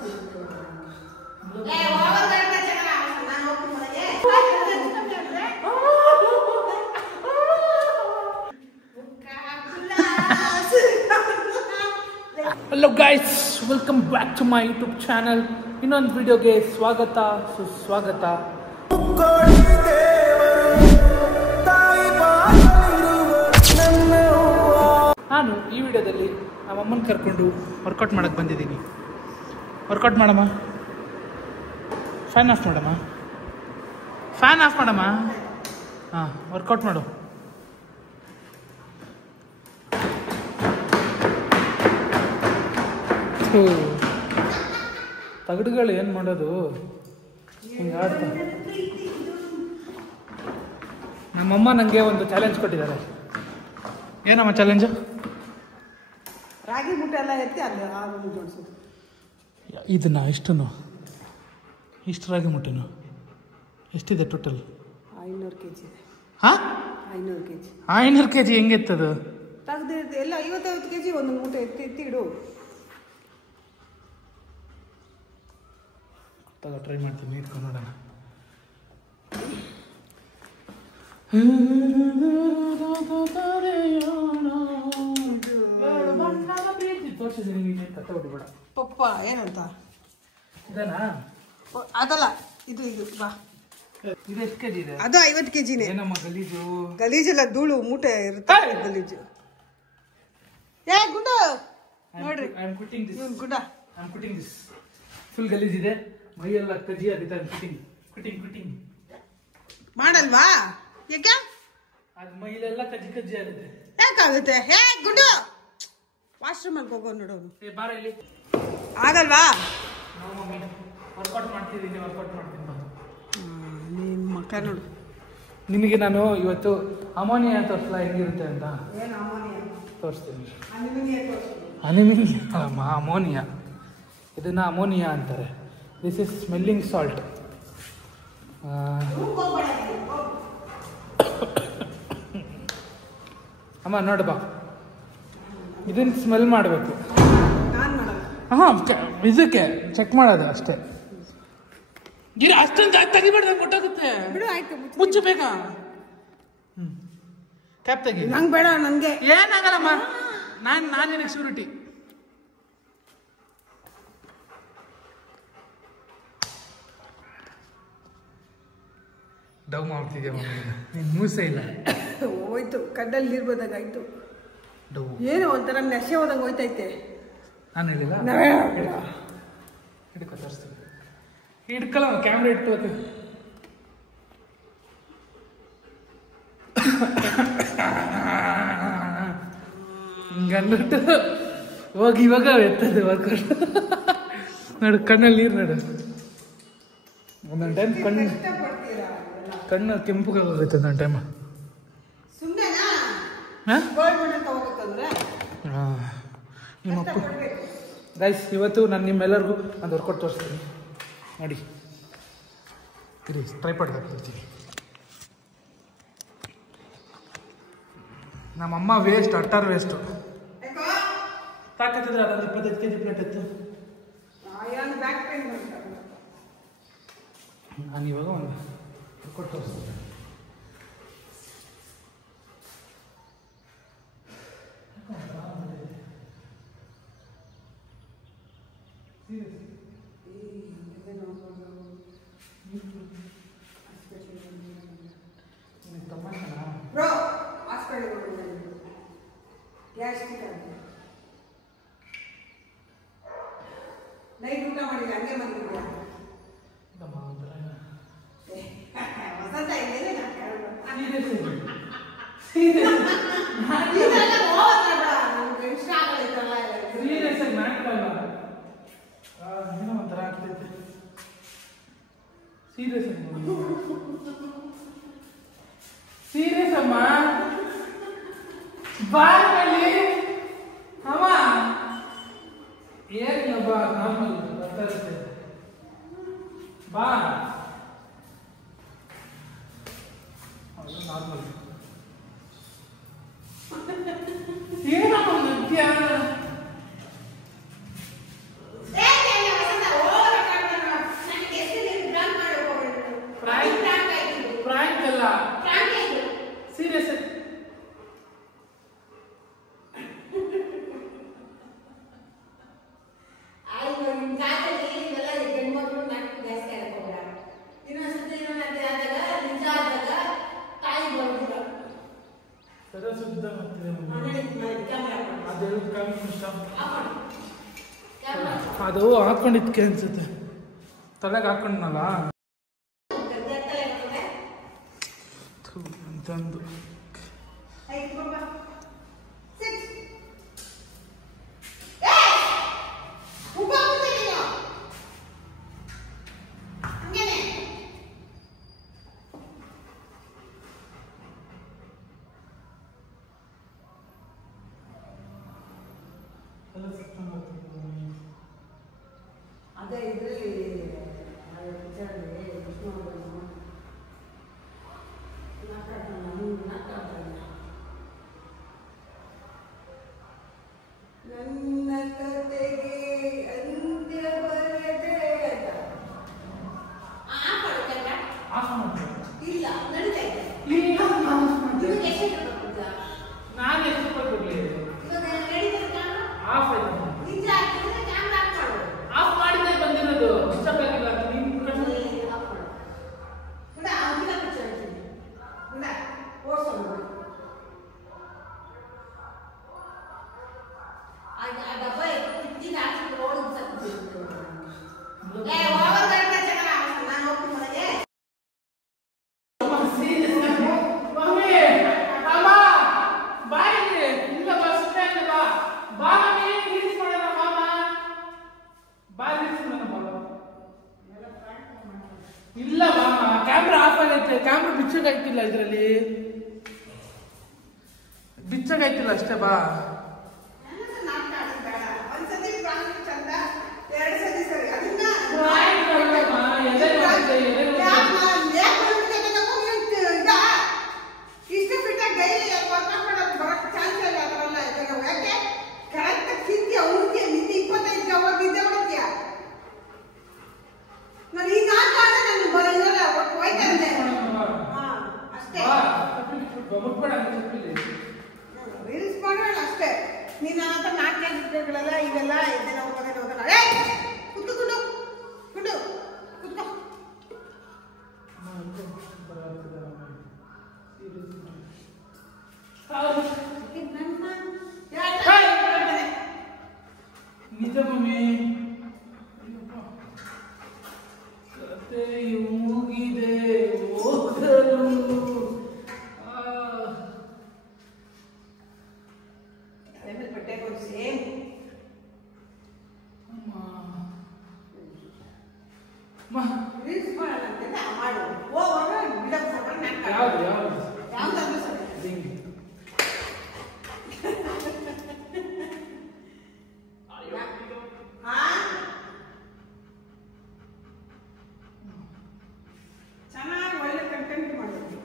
Hello guys, welcome back to my YouTube channel. ಇನ್ನೊಂದು ವಿಡಿಯೋಗೆ ಸ್ವಾಗತ ಸುಸ್ವಾಗತ. ನಾನು ಈ ವಿಡಿಯೋದಲ್ಲಿ ನಮ್ಮಮ್ಮನ ಕರ್ಕೊಂಡು ವರ್ಕೌಟ್ ಮಾಡಕ್ಕೆ ಬಂದಿದ್ದೀನಿ. ವರ್ಕೌಟ್ ಮಾಡಮ್ಮ, ಫ್ಯಾನ್ ಆಫ್ ಮಾಡಮ್ಮ, ಫ್ಯಾನ್ ಆಫ್ ಮಾಡಮ್ಮ. ಹಾಂ, ವರ್ಕೌಟ್ ಮಾಡು. ತಗಡುಗಳು ಏನು ಮಾಡೋದು, ಹಿಂಗೆ ಆಡ್ತಾ. ನಮ್ಮಮ್ಮ ನನಗೆ ಒಂದು ಚಾಲೆಂಜ್ ಕೊಟ್ಟಿದ್ದಾರೆ. ಏನಮ್ಮ ಚಾಲೆಂಜು? ರಾಗಿ ಮುಟ್ಟೆ ಎಲ್ಲ ಎತ್ತಿ ಅಲ್ಲಿ ಜೋಡಿಸೋದು. ಇದನ್ನ ಇಷ್ಟು ರಾಗಿ ಮುಟ್ಟೆನು ಎಷ್ಟಿದೆ ಟೋಟಲ್? 500 kg. ಹಾಂ, 500 kg. 500 kg ಹೆಂಗೆ ಎತ್ತದು? ತೆಗ್ದು ಎಲ್ಲ 50 kg ಒಂದು ಮೂಟೆ ಎತ್ತಿ ಇಡು. ಟ್ರೈ ಮಾಡ್ತೀನಿ, ಇಟ್ಕೊಂಡು ನೋಡೋಣ. ಪಪ್ಪ ಏನಂತ ಇದನಾ? ಅದಲ್ಲ, ಇದು ಬಾ. ಇದು ಎಷ್ಟು ಕೆಜಿ ಇದೆ? ಅದು 50 kg. ಏನಮ್ಮ ಗಲೀಜು? ಗಲೀಜೆಲ್ಲ ಧೂಳು ಮೂಟೆ ಇರುತ್ತೆ ಗಲೀಜು. ಏ ಗುಡ್ಡ ನೋಡ್ರಿ, ಗುಡ್ಡ ಫುಲ್ ಗಲೀಜಿದೆ, ಮೈಯೆಲ್ಲ ಕಜ್ಜಿ ಆಗುತ್ತೆ. ಕುಟಿಂಗ್ ಮಾಡಲ್ವಾ? ಯಾಕೆ ಅದು ಮೈಲೆಲ್ಲ ಕಜ್ಜಿ ಆಗುತ್ತೆ. ಯಾಕಾಗುತ್ತೆ? ಹೇ ಗುಡ್ಡ, ವಾಶ್ರೂಮ್ ಅಲ್ಲಿ ಹೋಗೋ ನೋಡೋನು. ಬಾರ ಇಲ್ಲಿ. ಆಗಲ್ವಾ? ವರ್ಕೌಟ್ ಮಾಡ್ತೀನಿ ಬಾ. ನಿನ್ನ ಮಕ್ಕ ನೋಡು. ನಿಮಗೆ ನಾನು ಇವತ್ತು ಅಮೋನಿಯಾ ತೋರಿಸಲ ಹೆಂಗಿರುತ್ತೆ ಅಂತ ತೋರಿಸ್ತೀನಿ. ಅಮೋನಿಯಾ, ಇದನ್ನ ಅಮೋನಿಯಾ ಅಂತಾರೆ. This is smelling salt. ಅಮ್ಮ ನೋಡು ಬಾ, ಇದನ್ನ ಸ್ಮೆಲ್ ಮಾಡಬೇಕು. ಹಾಂ, ಇದಕ್ಕೆ ಚೆಕ್ ಮಾಡೋದು ಅಷ್ಟೇ. ಅಷ್ಟೊಂದು ತೆಗಿಬೇಡ್ದು, ಕೊಟ್ಟಾಗುತ್ತೆ. ಮುಚ್ಚು ಬೇಗ. ಕ್ಯಾಪ್ ತೆಗಿ. ನಂಗೆ ಬೇಡ, ನನಗೆ ಏನಾಗಲ್ಲಮ್ಮ. ನಾನು ನಿನಗೆ ಶೂರಿಟಿ. ಡವ್ ಮಾಡ್ತಿದ್ಯಾ ನೀನು? ಮೂಸೆ ಇಲ್ಲ, ಹೋಯ್ತು. ಕಡ್ಡಲ್ಲಿ ನೀರು ಬಂದಾಗಾಯ್ತು. ಡವ್ ಏನು ಒಂಥರ ನಶೆ ಹೋದಂಗೆ ಹೋಯ್ತೈತೆ. ನಾನು ಹೇಳಿಲ್ಲ, ಹಿಡ್ಕೊ ತೋರಿಸ್ತೀನಿ. ಹಿಡ್ಕಲ್ಲ, ಕ್ಯಾಮ್ರಾ ಇಟ್ಕೋಬೇಕು. ಹಿಂಗನ್ಬಿಟ್ಟು ಹೋಗಿ ಇವಾಗ ಎತ್ತದು ವರ್ಕೌಟ್. ನೋಡು, ಕಣ್ಣಲ್ಲಿ ನೀರು ನೋಡು. ಒಂದೊಂದು ಟೈಮ್ ಕಣ್ಣು ಕೆಂಪುಗಾಗೋಗುತ್ತೆ ಒಂದೊಂದು ಟೈಮ್. ನಿಮ್ಮಪ್ಪ ಗೈಸ್, ಇವತ್ತು ನಾನು ನಿಮ್ಮೆಲ್ಲರಿಗೂ ಒಂದು ವರ್ಕೌಟ್ ತೋರಿಸ್ತೀನಿ ನೋಡಿ. ಇರಿ, ಟ್ರೈಪಾಡ್ ಹಾಕ್ತಿರ್ತೀನಿ. ನಮ್ಮಮ್ಮ ವೇಸ್ಟ್, ಅಟ್ಟಾರ್ ವೇಸ್ಟು. ತಾಕತ್ತಿದ್ರೆ ಅದೊಂದು 25 kg ಪ್ಲೇಟ್ ಇತ್ತು. ನಾನು ಇವಾಗ ಒಂದು ವರ್ಕೌಟ್ ತೋರಿಸ್ತೀನಿ. ನೈಟ್ ಊಟ ಮಾಡಿಲ್ಲ, ಹಂಗೆ ಬಂದಿದ್ಯಾ? ವಸಂತ ಸೀರಿಯಸ್ ಅಮ್ಮ, ಬಾಯಲ್ಲಿ ಅಮ್ಮ ಏನಿಲ್ಲ, ಬಾ, ನಾರ್ಮಲ್ ಬರ್ತಾ ಇರುತ್ತೆ. ಬಾ, ನಾರ್ಮಲ್. ಏನಮ್ಮ ನೃತ್ಯ? ಅದು ಹಾಕೊಂಡಿದ್ಕೆ ಅನ್ಸುತ್ತೆ, ತಲೆಗೆ ಹಾಕೊಂಡ್ನಲ್ಲ ಅಂತಂದು. ಅದೇ ಇದರಲ್ಲಿ ನನ್ನ ಕತೆಗೆ ಅಂತ್ಯ ಬರದೆ ಇಲ್ಲ ನಡೀತಾ ಇದೆ. ನಾನು ಎಷ್ಟು ಕೊಡ್ಲಿ ಆಫ್ ಆಯ್ತು, ಆಫ್ ಮಾಡಿದ್ರೆ ಬಂದಿರೋದು ಡಿಸ್ಟರ್ಬ್ ಆಗಿಲ್ಲ. ಇಲ್ಲ ಮಾಮ, ಕ್ಯಾಮ್ರಾ ಆಫ್ ಆಗೈತೆ, ಕ್ಯಾಮ್ರಾ ಬಿಚ್ಚಗಾಯ್ತಿಲ್ಲ, ಇದರಲ್ಲಿ ಬಿಚ್ಚಗಾಯ್ತಿಲ್ಲ ಅಷ್ಟೇ. ಬಾ ರೀಲ್ಸ್ ಮಾಡೋಣ ಅಷ್ಟೇ. ನೀನು ಅಂತ ನಾಟ್ಯ ಚಿತ್ರಗಳೆಲ್ಲ ಇವೆಲ್ಲ ಇದೆಲ್ಲ ಹೋಗೋದೆಲ್ಲ ಹೋಗೋಣ. ಕುತ್ಕೋ ಕುಂಡು ಕುಂಡು ಕುತ್ಕೋ. ನಿಜ ಮಮ್ಮಿ, ಕತೆಯು ಮುಗಿದೆ ಹೋಗಲು. ಬಟ್ಟೆ ಕೊಡಿಸಿ ರೀಲ್ಸ್ ಮಾಡೋಣ ಅಂತ ಮಾಡು. ಹೋಗೋಣ ಗಿಡ ಯಾವ್ದು ಯಾವ್ದು ಯಾವ್ದಾದ್ರು ಸರಿ. ಚೆನ್ನಾಗಿ ಒಳ್ಳೆ ಕಂಟೆಂಟ್ ಮಾಡೋದು.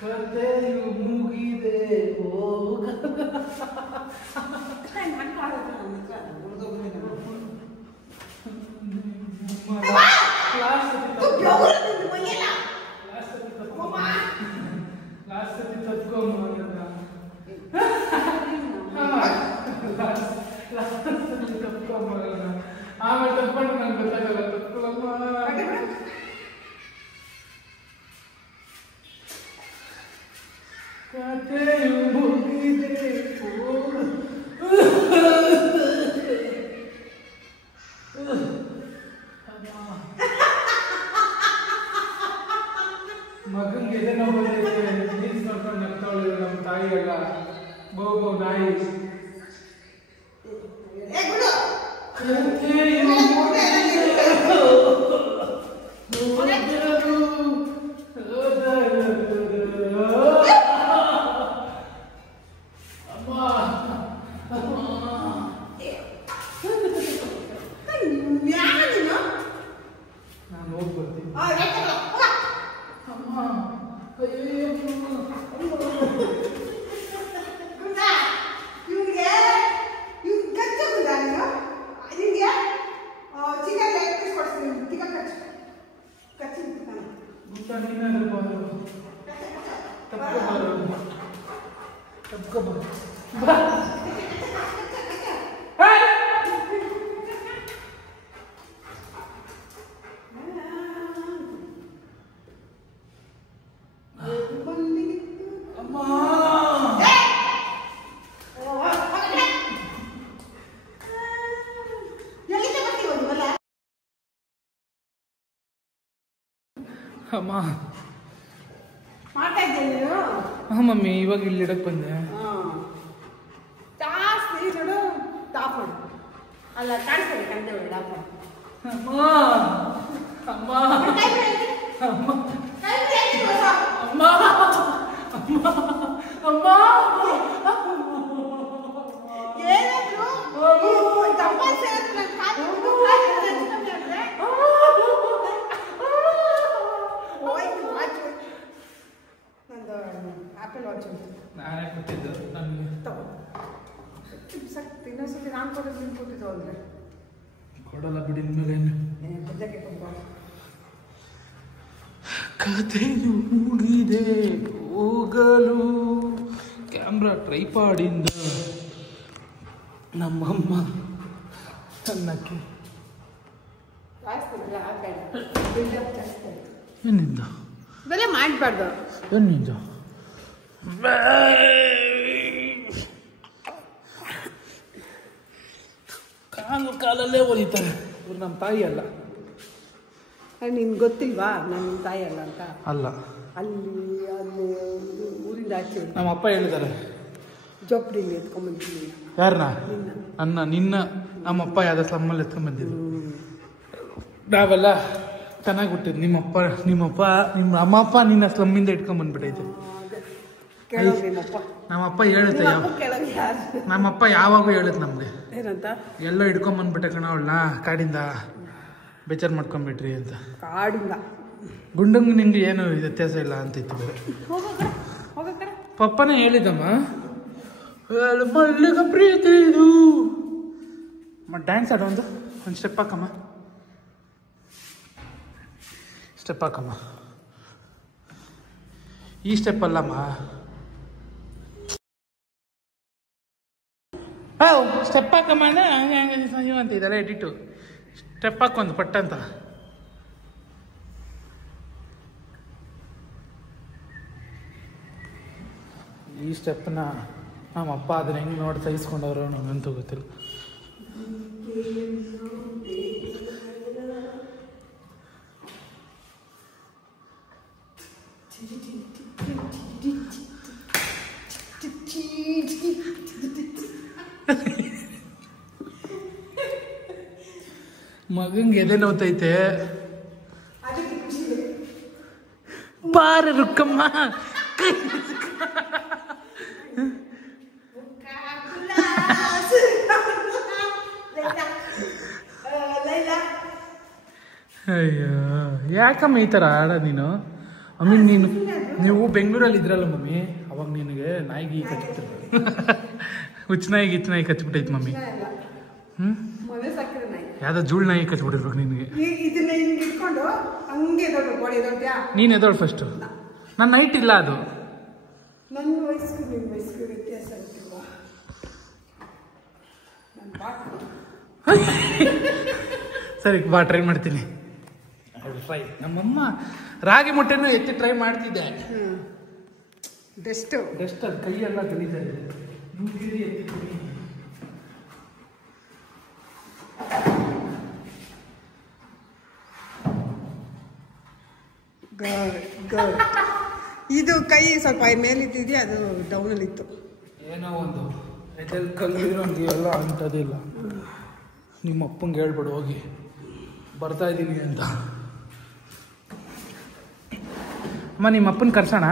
ಕತೆಯು ಮುಗಿದೆ ಹೋಗಲು. ಆಮೇಲೆ ತಪ್ಕೊಂಡು ನಂಗೆ ಗೊತ್ತಾಗಲ್ಲ. ತಪ್ಕೊಳಮ್ಮ. ಕತೆಯು ಮುಗಿದೆ ಮಗಂಗೆ ಎದೆ ನೋವು ಬಂದೈತೆ. ರೀಲ್ಸ್ ನೋಡ್ಕೊಂಡು ನಗ್ತಾವಳು ನಮ್ಮ ತಾಯಿ ಎಲ್ಲ. ಬಹು ನಾಯಿ. ನಾನು ಹೋಗಿ ಬರ್ತೀನಿ. ಅಮ್ಮ ಅಯ್ಯೋ ಅಮ್ಮ ಮಾಡ್ತಾ ಇದ್ದೆ ನೀನು? ಹಾಂ ಮಮ್ಮಿ, ಇವಾಗ ಇಲ್ಲಿ ಇಡಕ್ಕೆ ಬಂದೆ. ಜಾಸ್ತಿ ನೋಡು ಟಾಪ್ ಮಾಡು. ಅಲ್ಲ ಕಾಣಿಸ್ತದೆ ಕಂಡೆ ಒಳ್ಳೆ ಟಾಪ್ ಮಾಡು. ಅಮ್ಮ ಅಮ್ಮ ಕೈ ಬಿಡು. ಅಮ್ಮ ಕೈ ಬಿಡು. ಅಮ್ಮ ಅಮ್ಮ ಅಮ್ಮ ಏನಾದ್ರು ದಪ್ಪ ಸೇರಿದ್ರೆ ನನ್ನ ಕಾಲು ಹೆಚ್ಚು ಕಮ್ಮಿ ಆದರೆ ಹೋಯ್ತು ವಾಚ್. ನಂದು ಆಪಲ್ ವಾಚ್ ಉಂಟು. ನಾನೇ ಕೊಟ್ಟಿದ್ದು ನನಗೆ. ಇನ್ನೊಂದ್ಸತಿ ನಾನು ಕೊಡೋದು ನಿಮ್ಗೆ ಕೊಟ್ಟಿದ್ದು ಅಂದರೆ ಕೊಡಲ್ಲ ಬಿಡಿ. ಇನ್ಮೇಲೇನು ಬದಕ್ಕೆ ಕೊಡ್ಬಾ. ಕಥೆಯು ಮುಗಿದೆ ಹೋಗಲು ಕ್ಯಾಮ್ರಾ ಟ್ರೈಪಾಡಿಂದ ನಮ್ಮಮ್ಮ ಅನ್ನಕ್ಕೆ ಏನಿಂದ ಬೆಲೆ ಮಾಡಬಾರ್ದು. ಏನಿಂದ ಕಾಲಲ್ಲೇ ಒಲಿತಾರೆ ಇವ್ರು. ನಮ್ಮ ತಾಯಿ ಅಲ್ಲ. ನಿನ್ಗೆ ಗೊತ್ತಿಲ್ವಾ ನಾನು ನಿಮ್ಮ ತಾಯಿ ಅಲ್ಲ ಅಂತ? ಅಲ್ಲ, ಅಲ್ಲಿ ಊರಿಂದ ಆಚೆ ನಮ್ಮ ಅಪ್ಪ ಹೇಳಿದ್ದಾರೆ. ಜೋಪಡಿಲಿ ಎತ್ಕೊಂಡ್ಬಂದಿದ್ದೀನಿ. ಯಾರನ್ನ? ನಿನ್ನ ನಮ್ಮಪ್ಪ ಯಾವ್ದು ಸ್ಲಮ್ಮಲ್ಲಿ ಎತ್ಕೊಂಡ್ಬಂದಿದ್ರು. ನಾವೆಲ್ಲ ಚೆನ್ನಾಗಿ ಹುಟ್ಟಿದ್ದು. ನಿಮ್ಮ ಅಮ್ಮಪ್ಪ ನಿನ್ನ ಸ್ಲಮ್ಮಿಂದ ಇಟ್ಕೊಂಡ್ಬಂದ್ಬಿಟ್ಟೈತೆ. ನಮ್ಮಪ್ಪ ಹೇಳುತ್ತೆ, ನಮ್ಮಪ್ಪ ಯಾವಾಗೂ ಹೇಳುತ್ತೆ ನಮಗೆ, ಏನಂತ? ಎಲ್ಲ ಹಿಡ್ಕೊಂಬಂದ್ಬಿಟ್ಟೆ ಕಣ ಅವಳನ್ನ ಕಾಡಿಂದ, ಬೇಜಾರು ಮಾಡ್ಕೊಂಡ್ಬಿಟ್ರಿ ಅಂತ. ಕಾಡಿಂದ ಗುಂಡಂಗೆ ನಿಂಗೆ ಏನು ವ್ಯತ್ಯಾಸ ಇಲ್ಲ ಅಂತ ಇತ್ತು ಬೇರೆ. ಪಪ್ಪನೇ ಹೇಳಿದಮ್ಮ, ಮಲ್ಲಿಗ ಪ್ರೀತಿ ಇದು. ಡ್ಯಾನ್ಸ್ ಆಡೋ ಒಂದು ಸ್ಟೆಪ್ ಹಾಕಮ್ಮ, ಸ್ಟೆಪ್ ಹಾಕಮ್ಮ. ಈ ಸ್ಟೆಪ್ ಅಲ್ಲಮ್ಮ, ಸ್ಟೆಪ್ ಹಾಕಮ್ಮ ಅಂತ ಇದೆಲ್ಲ ಎಡಿಟು. ಸ್ಟೆಪ್ ಹಾಕೊಂದು ಪಟ್ಟಂತ. ಈ ಸ್ಟೆಪ್ನ ನಮ್ಮಪ್ಪ ಅದನ್ನ ಹೆಂಗೆ ನೋಡಿ ಸಹಿಸ್ಕೊಂಡವ್ರು ನನಗಂತೂ ಗೊತ್ತಿಲ್ಲ. ಮಗಂಗೆ ಎದೆ ನೋತೈತೆ. ಬಾರ ರುಕ್ಕಮ್ಮ. ಅಯ್ಯೋ ಯಾಕಮ್ಮ ಈ ಥರ ಆಡ ನೀನು? ಮಮ್ಮಿ ನೀವು ಬೆಂಗಳೂರಲ್ಲಿ ಇದ್ರಲ್ಲ ಮಮ್ಮಿ, ಅವಾಗ ನಿನಗೆ ನಾಯಿಗೆ ಕಚ್ಬಿಟ್ಟಿರ. ಹುಚ್ಚ ನಾಯಿ ಕಚ್ಬಿಟ್ಟೈತೆ ಮಮ್ಮಿ. ಯಾವ್ದೋ ಜೂಳ್ ನಾಯಿ ಕಚ್ಬಿಟ್ಟಿರ್ಬೇಕು ನಿನಗೆ. ನೀನು ಎದೋಳು ಫಸ್ಟು. ನನ್ನ ನೈಟ್ ಇಲ್ಲ ಅದು. ಸರಿ ಬಾ, ಟ್ರೈ ಮಾಡ್ತೀನಿ. ಟ್ರೈ. ನಮ್ಮಮ್ಮ ರಾಗಿ ಮೊಟ್ಟೆನೂ ಎತ್ತಿ ಟ್ರೈ ಮಾಡ್ತಿದ್ದೆ. ಡಸ್ಟ್ ಅದು ಕೈಯೆಲ್ಲ ಗಲೀಜಾಗಿದೆ. ಇದು ಕೈ ಸ್ವಲ್ಪ ಮೇಲಿದ್ದಿದೆ, ಅದು ಡೌನಲ್ಲಿ ಇತ್ತು. ಏನೋ ಒಂದು ಎದೆಲ್ ಕಲ್ಲಿರೋಂಗೆ ಎಲ್ಲ ಅಂಟೋದಿಲ್ಲ. ನಿಮ್ಮ ಅಪ್ಪಂಗೆ ಹೇಳ್ಬಿಡು ಹೋಗಿ ಬರ್ತಾ ಇದ್ದೀನಿ ಅಂತ. ಅಮ್ಮ ನಿಮ್ಮ ಅಪ್ಪನ ಕರ್ಸೋಣ.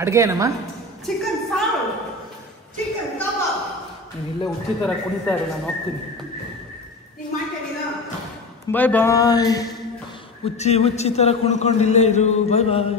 ಅಡುಗೆ ಏನಮ್ಮ? ಚಿಕನ್ ಸಾರು, ಚಿಕನ್ ಕಬಾಬ್. ನೀನು ಇಲ್ಲೇ ಹುಚ್ಚಿ ಥರ ಕುಡಿತಾ ಇರು, ನಾನು ಹೋಗ್ತೀನಿ. ಹಿಂಗೆ ಮಾಡ್ತೀರಾ? ಬಾಯ್ ಬಾಯ್. ಹುಚ್ಚಿ ಥರ ಕುಣ್ಕೊಂಡಿಲ್ಲೇ ಇರು. ಬಾಯ್ ಬಾಯ್.